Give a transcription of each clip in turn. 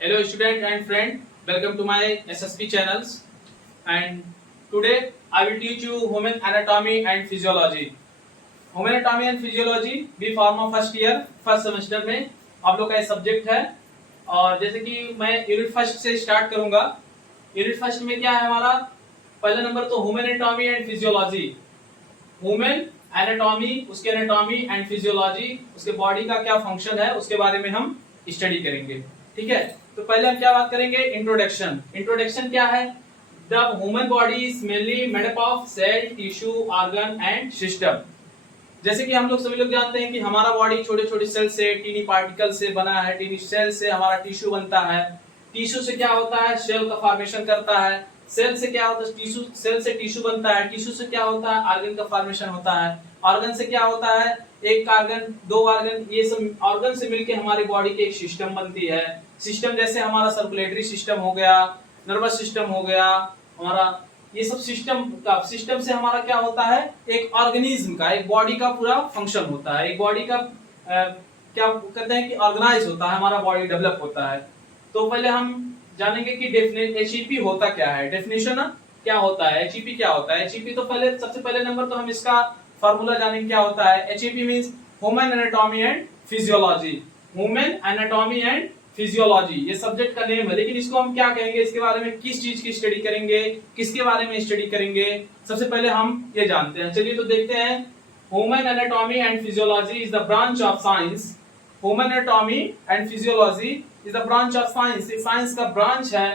Hello student and friend, welcome to my SSP channels and today I will teach you human anatomy and physiology. Human anatomy and physiology B pharma first year first semester में आप लोग का subject है और जैसे कि मैं unit first से स्टार्ट करूंगा। यूनिट फर्स्ट में क्या है हमारा पहला नंबर तो human anatomy and physiology. Human anatomy, उसके एनाटॉमी एंड फिजियोलॉजी, उसके बॉडी का क्या फंक्शन है उसके बारे में हम स्टडी करेंगे। ठीक है, तो पहले हम क्या बात करेंगे, इंट्रोडक्शन। इंट्रोडक्शन क्या है? The human body is mainly made up of cell, tissue, organ and system. जैसे कि हम लोग सभी लोग जानते हैं कि हमारा बॉडी छोटे छोटे सेल से, टीनी पार्टिकल से बना है। टीनी सेल से हमारा टिश्यू बनता है। टिश्यू से क्या होता है, सेल का फॉर्मेशन करता है। सेल से क्या होता है, टिश्यू, सेल से टिश्यू बनता है। टिश्यू से क्या होता है, ऑर्गन का फॉर्मेशन होता है। ऑर्गन से क्या होता है, एक ऑर्गन, दो ऑर्गन, ये सब ऑर्गन से मिलके हमारी बॉडी की एक सिस्टम बनती है। सिस्टम जैसे हमारा सर्कुलेटरी सिस्टम हो गया, नर्वस सिस्टम हो गया हमारा, ये सब सिस्टम से हमारा क्या होता है, एक ऑर्गेनिज्म का, एक बॉडी का पूरा फंक्शन होता है। एक बॉडी का क्या कहते हैं कि ऑर्गेनाइज होता है, हमारा बॉडी डेवलप होता है। तो पहले हम जानेंगे कि एचईपी होता क्या है, डेफिनेशन क्या होता है, एचईपी क्या होता है। एचईपी तो पहले सबसे पहले नंबर तो हम इसका फार्मूला जानेंगे क्या होता है। HEP means human anatomy and physiology. Human anatomy and physiology ये सब्जेक्ट का नेम है, लेकिन इसको हम क्या कहेंगे, इसके बारे में किस चीज की स्टडी करेंगे, किसके बारे में स्टडी करेंगे, सबसे पहले हम ये जानते हैं। चलिए तो देखते हैं। Human anatomy and physiology is the branch of science. Human anatomy and physiology is the branch of science. Science का ब्रांच है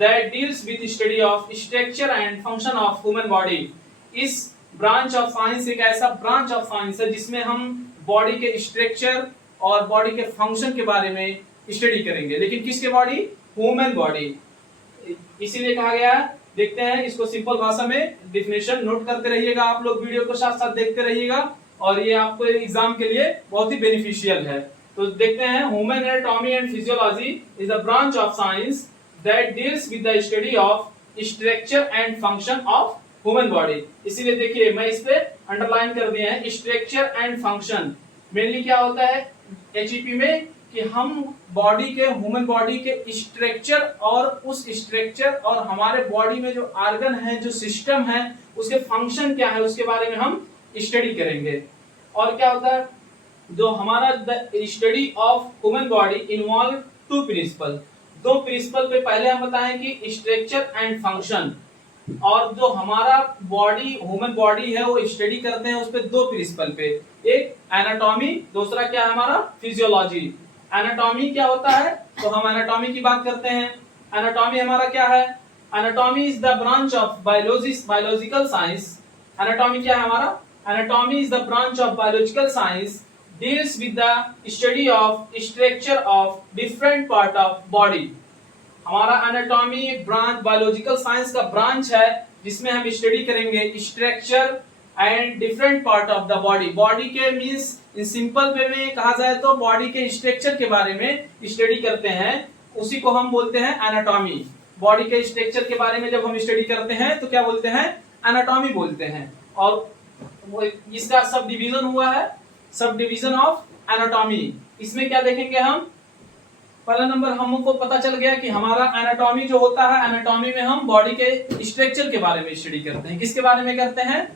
that deals with study of structure and function of human body. इस branch of science एक ऐसा branch of science है जिसमें हम body के structure और बॉडी के फंक्शन के बारे में स्टडी करेंगे। लेकिन किसके बॉडी, ह्यूमन बॉडी, इसीलिए कहा गया। देखते हैं इसको सिंपल भाषा में डेफिनेशन नोट करते रहिएगा, आप लोग वीडियो को साथ साथ देखते रहिएगा और ये आपको एग्जाम के लिए बहुत ही बेनिफिशियल है। तो देखते हैं, human anatomy and physiology is a branch of science that deals with the study of structure and function of human body. इसीलिए देखिए मैं इस पे अंडरलाइन कर दिया है, स्ट्रक्चर एंड फंक्शन। मेनली क्या होता है एचईपी में कि हम बॉडी के, ह्यूमन बॉडी के स्ट्रक्चर और उस स्ट्रक्चर और हमारे बॉडी में जो ऑर्गन है, जो सिस्टम है, उसके फंक्शन क्या है उसके बारे में हम स्टडी करेंगे। और क्या होता है, जो हमारा the study of human body involve two principle. दो प्रिंसिपल पे पहले हम बताएं कि स्ट्रक्चर एंड फंक्शन, और जो हमारा बॉडी, ह्यूमन बॉडी है वो स्टडी करते हैं उस पे दो प्रिंसिपल पे, एक एनाटॉमी, दूसरा क्या है हमारा फिजियोलॉजी। एनाटॉमी क्या होता है, तो हम एनाटॉमी की बात करते हैं। एनाटॉमी हमारा क्या है, anatomy is the branch of biological science. Anatomy क्या है हमारा, anatomy is the branch of biological science deals with the study of structure of different part of body. हमारा एनाटॉमी ब्रांच बायोलॉजिकल साइंस का branch है जिसमें हम study करेंगे structure and different part of the body. Body के means in simple way में कहा जाए तो बॉडी के स्ट्रक्चर के बारे में स्टडी करते हैं, उसी को हम बोलते हैं एनाटॉमी। बॉडी के स्ट्रक्चर के बारे में जब हम स्टडी करते हैं तो क्या बोलते हैं, एनाटॉमी बोलते हैं। और इसका सब डिवीजन हुआ है, सब डिवीजन ऑफ एनाटॉमी। इसमें क्या देखेंगे हम, पहला नंबर हमको पता चल गया कि हमारा एनाटॉमी जो होता है, एनाटॉमी में हम बॉडी के स्ट्रक्चर के बारे में स्टडी करते हैं। किसके बारे में करते हैं,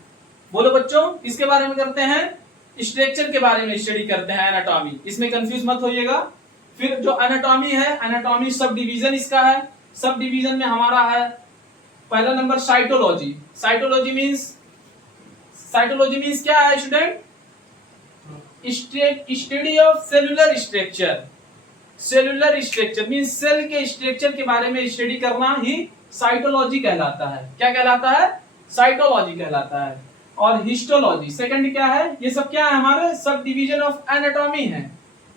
बोलो बच्चों, किसके बारे में करते हैं, स्ट्रक्चर के बारे में स्टडी करते हैं एनाटॉमी। इसमें कंफ्यूज मत होइएगा। फिर जो एनाटॉमी है, एनाटॉमी सब डिवीजन इसका है। सब डिवीजन में हमारा है पहला नंबर साइटोलॉजी। साइटोलॉजी मींस क्या है student, study of cellular structure. Cellular structure means cell के स्ट्रक्चर के बारे में स्टडी करना ही साइटोलॉजी कहलाता है। क्या कहलाता है, साइटोलॉजी कहलाता है। और हिस्टोलॉजी सेकंड क्या है, ये सब क्या है हमारे सब डिवीजन ऑफ एनाटॉमी है।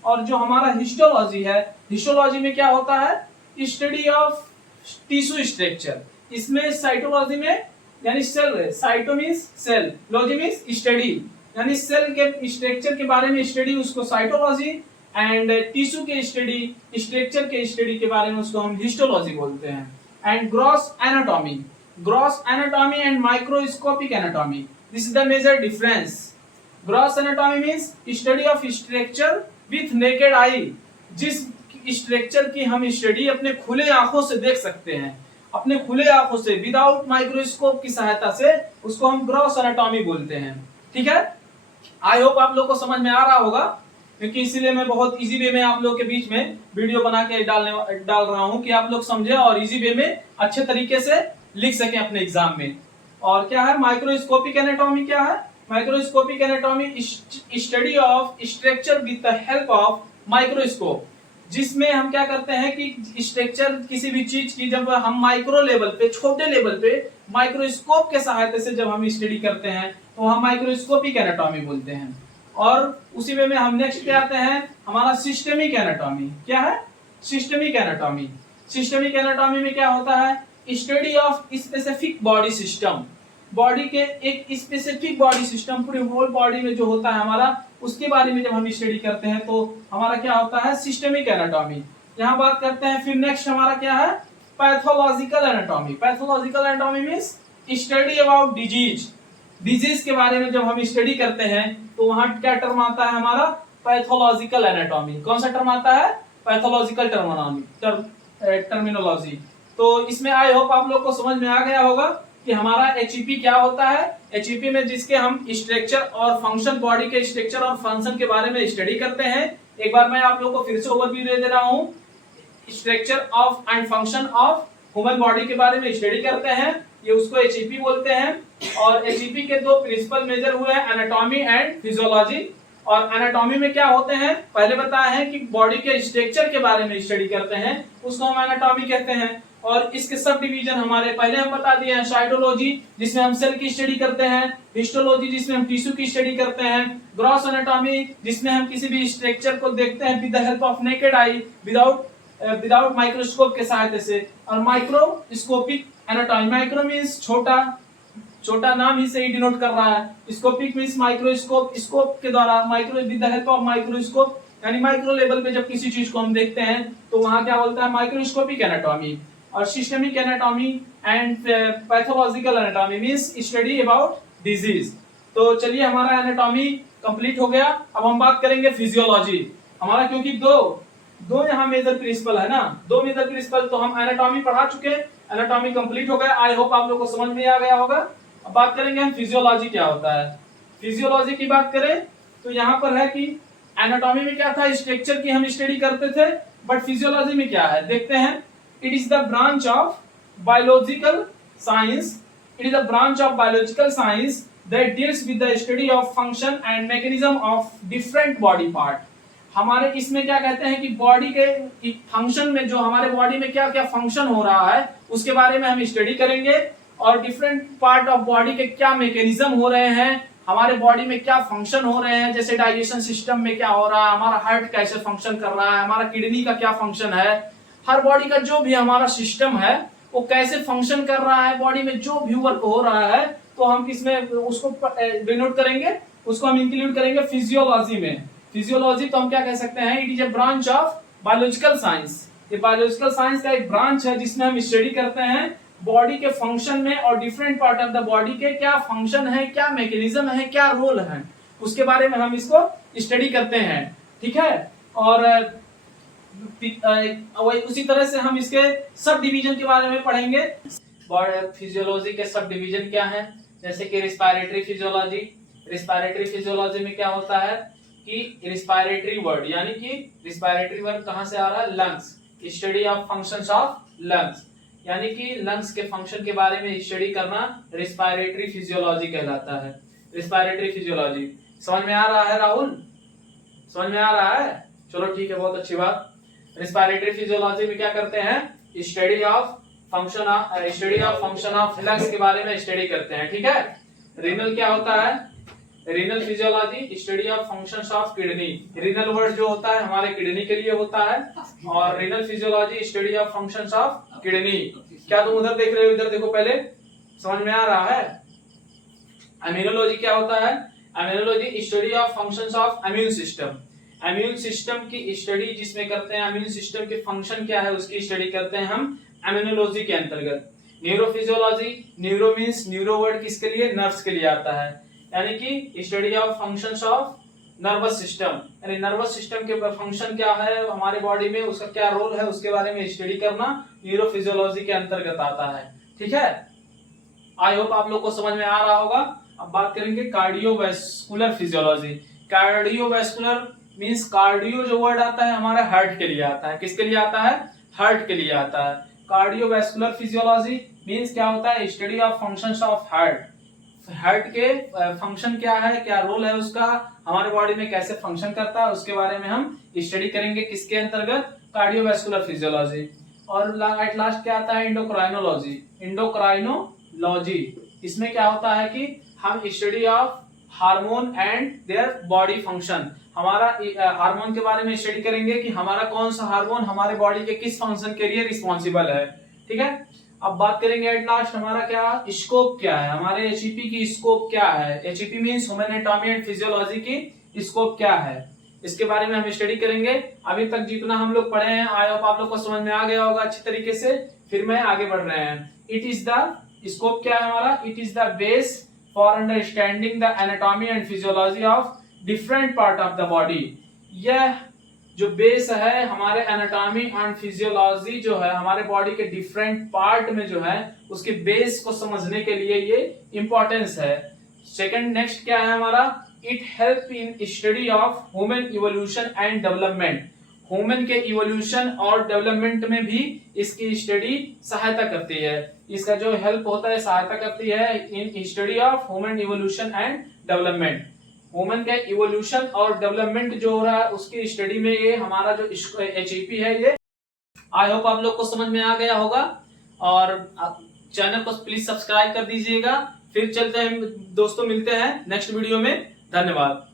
और जो हमारा हिस्टोलॉजी है, हिस्टोलॉजी में क्या होता है, स्टडी ऑफ टिश्यू स्ट्रक्चर। इसमें साइटोलॉजी में यानी cell, cyto means cell, logy means study, यानी सेल के स्ट्रक्चर के बारे में स्टडी, उसको साइटोलॉजी, एंड टिश्यू के स्टडी, स्ट्रक्चर के स्टडी के बारे में उसको हम हिस्टोलॉजी बोलते हैं। And gross anatomy and microscopic anatomy, this is the major difference. Gross anatomy means study of structure with naked eye, जिस स्ट्रक्चर की हम स्टडी अपने खुले आंखों से देख सकते हैं, अपने खुले आंखों से विदाउट माइक्रोस्कोप की सहायता से, उसको हम ग्रॉस एनाटॉमी बोलते हैं। ठीक है, आई होप आप लोग को समझ में आ रहा होगा, क्योंकि इसीलिए मैं बहुत इजी वे में आप लोग के बीच में वीडियो बना के डाल रहा हूं कि आप लोग समझे और इजी वे में अच्छे तरीके से लिख सकें अपने एग्जाम में। और क्या है माइक्रोस्कोपिक एनाटॉमी? क्या है microscopic anatomy? Study of structure with the help of microscope, जिसमें हम क्या करते हैं कि स्ट्रक्चर किसी भी चीज की जब हम माइक्रो लेवल पे, छोटे लेवल पे माइक्रोस्कोप के सहायता से जब हम स्टडी करते हैं तो हम माइक्रोस्कोपिक एनाटॉमी बोलते हैं। और उसी वे में हम नेक्स्ट पे आते हैं हमारा सिस्टेमिक एनाटॉमी। क्या है सिस्टेमिक एनाटॉमी? सिस्टेमिक एनाटॉमी में क्या होता है? Study of specific body system, body के एक स्पेसिफिक बॉडी सिस्टम, पूरे होल बॉडी में जो होता है हमारा, उसके बारे में जब हम स्टडी करते हैं तो हमारा क्या होता है? Systemic anatomy. यहाँ बात करते हैं। फिर नेक्स्ट हमारा क्या है? Pathological anatomy. Pathological anatomy means study about disease, disease के बारे में जब हम स्टडी करते हैं तो वहां क्या टर्म आता है हमारा? Pathological anatomy. कौन सा टर्म आता है? Pathological terminology. तो इसमें आई होप आप लोग को समझ में आ गया होगा कि हमारा एचईपी क्या होता है। एचईपी में जिसके हम स्ट्रक्चर और फंक्शन, बॉडी के स्ट्रक्चर और फंक्शन के बारे में स्टडी करते हैं। एक बार मैं आप लोग को फिर से ओवरव्यू दे रहा हूँ। Structure of and function of human body के बारे में स्टडी करते हैं, ये उसको एचईपी बोलते हैं। और एचईपी के दो प्रिंसिपल मेजर हुए हैं, एनाटॉमी एंड फिजियोलॉजी। और एनाटॉमी में क्या होते हैं? पहले बताया है कि बॉडी के स्ट्रक्चर के बारे में स्टडी करते हैं, उसको हम एनाटॉमी कहते हैं। और इसके सब डिवीजन हमारे पहले हम बता दिए हैं। साइटोलॉजी जिसमें हम सेल की स्टडी करते हैं, हिस्टोलॉजी जिसमें हम टिश्यू की स्टडी करते हैं, ग्रॉस एनाटॉमी जिसमें हम किसी भी स्ट्रक्चर को देखते हैं with the help of naked eye, without microscope के सहायता से। और माइक्रोस्कोपिक एनाटॉमी, माइक्रो मींस छोटा, छोटा नाम ही से ही डिनोट कर रहा है। स्कोपिक मींस माइक्रोस्कोप, स्कोप के द्वारा, micro with the help of microscope, यानी माइक्रो लेवल पे जब किसी चीज को हम देखते हैं तो वहां क्या बोलता है? Microscopic anatomy. और systemic anatomy and pathological anatomy means study about disease. तो चलिए हमारा एनाटॉमी कंप्लीट हो गया। अब हम बात करेंगे फिजियोलॉजी। हमारा क्योंकि दो यहाँ मेजर प्रिंसिपल है ना, दो मेजर प्रिंसिपल, तो हम एनाटॉमी पढ़ा चुके, एनाटॉमी कंप्लीट हो गया। आई होप आप लोग को समझ में आ गया होगा। अब बात करेंगे हम फिजियोलॉजी क्या होता है। फिजियोलॉजी की बात करें तो यहाँ पर है कि एनाटॉमी में क्या था? स्ट्रक्चर की हम स्टडी करते थे, बट फिजियोलॉजी में क्या है देखते हैं। It is the branch of biological science. It is a branch of biological science that deals with the study of function and mechanism of different body part. हमारे इसमें क्या कहते हैं कि बॉडी के फंक्शन में, जो हमारे बॉडी में क्या क्या फंक्शन हो रहा है उसके बारे में हम स्टडी करेंगे। और डिफरेंट पार्ट ऑफ बॉडी के क्या मैकेनिज्म हो रहे हैं, हमारे बॉडी में क्या फंक्शन हो रहे हैं, जैसे डाइजेशन सिस्टम में क्या हो रहा है, हमारा हार्ट कैसे फंक्शन कर रहा है, हमारा किडनी का क्या फंक्शन है, हर बॉडी का जो भी हमारा सिस्टम है वो कैसे फंक्शन कर रहा है, बॉडी में जो भी वर्क हो रहा है, तो हम किसमें उसको डिनोट करेंगे, उसको हम इंक्लूड करेंगे फिजियोलॉजी में। फिजियोलॉजी तो हम क्या कह सकते हैं? It is a branch of biological science. ये बायोलॉजिकल साइंस का एक ब्रांच है जिसमें हम स्टडी करते हैं बॉडी के फंक्शन में और different part of the body के क्या फंक्शन है, क्या मैकेनिज्म है, क्या रोल है, उसके बारे में हम इसको स्टडी करते हैं। ठीक है, और उसी तरह से हम इसके सब डिवीजन के बारे में पढ़ेंगे। फिजियोलॉजी के सब डिवीजन क्या है? जैसे कि रिस्पायरेटरी फिजियोलॉजी। रिस्पायरेटरी फिजियोलॉजी में क्या होता है कि रिस्पायरेटरी वर्ड, यानी कि रिस्पायरेटरी वर्ड कहां से आ रहा है? Lungs. Study of functions of lungs, यानी कि लंग्स के फंक्शन के बारे में स्टडी करना रिस्पायरेटरी फिजियोलॉजी कहलाता है। रिस्पायरेटरी फिजियोलॉजी समझ में आ रहा है राहुल? समझ में आ रहा है? चलो ठीक है, बहुत अच्छी बात। रिस्पायरेटरी फिजियोलॉजी में क्या करते हैं? Study of function of lungs के बारे में स्टडी करते हैं। ठीक है। रीनल क्या होता है? Renal physiology study of functions of kidney. Renal word जो होता है हमारे किडनी के लिए होता है, और renal physiology study of functions of kidney. क्या तुम उधर देख रहे हो? इधर देखो पहले, समझ में आ रहा है? इम्यूनोलॉजी क्या होता है? Immunology study of functions of immune system. Immune system की स्टडी जिसमें करते हैं, इम्यून सिस्टम के फंक्शन क्या है उसकी स्टडी करते हैं हम इम्यूनोलॉजी के अंतर्गत। Neurophysiology, neuro means, neuro word किसके लिए? नर्व्स के लिए आता है, यानी कि study of functions of nervous system, यानी नर्वस सिस्टम के फंक्शन क्या है हमारे बॉडी में, उसका क्या रोल है, उसके बारे में स्टडी करना न्यूरोफिजियोलॉजी के अंतर्गत आता है। ठीक है, आई होप आप लोग को समझ में आ रहा होगा। अब बात करेंगे cardiovascular physiology. Cardiovascular means cardio जो वर्ड आता है हमारा हार्ट के लिए आता है। किसके लिए आता है? हार्ट के लिए आता है। कार्डियोवैस्कुलर फिजियोलॉजी मींस क्या होता है? Study of functions of heart. Heart के फंक्शन क्या है, क्या रोल है उसका, हमारे बॉडी में कैसे फंक्शन करता है, उसके बारे में हम स्टडी करेंगे। किसके अंतर्गत? Cardiovascular physiology. और एट लास्ट क्या आता है? इंडोक्राइनोलॉजी। इंडोक्राइनोलॉजी इसमें क्या होता है कि हम study of hormone and their body function, हमारा हार्मोन के बारे में स्टडी करेंगे कि हमारा कौन सा हार्मोन हमारे बॉडी के किस फंक्शन के लिए रिस्पॉन्सिबल है। ठीक है, अब बात करेंगे एट लास्ट हमारा क्या स्कोप क्या है, हमारे एचईपी की स्कोप क्या है। HEP means human anatomy and physiology की स्कोप क्या है, इसके बारे में हम स्टडी करेंगे। अभी तक जितना हम लोग पढ़े हैं आई होप आप लोग को समझ में आ गया होगा अच्छी तरीके से। फिर मैं आगे बढ़ रहे हैं। इट इज द स्कोप क्या है हमारा? It is the base for understanding the anatomy and physiology of different part of the body. यह जो बेस है हमारे एनाटॉमी एंड फिजियोलॉजी जो है हमारे बॉडी के डिफरेंट पार्ट में जो है उसके बेस को समझने के लिए ये इंपॉर्टेंस है। सेकंड नेक्स्ट क्या है हमारा? It help in study of human evolution and development. Human के इवोल्यूशन और डेवलपमेंट में भी इसकी स्टडी सहायता करती है। इसका जो हेल्प होता है, सहायता करती है in study of human evolution and development. Human के इवोल्यूशन और डेवलपमेंट जो हो रहा है उसकी स्टडी में ये हमारा जो एचईपी है ये आई होप आप लोग को समझ में आ गया होगा। और चैनल को प्लीज सब्सक्राइब कर दीजिएगा। फिर चलते हैं दोस्तों, मिलते हैं नेक्स्ट वीडियो में। धन्यवाद।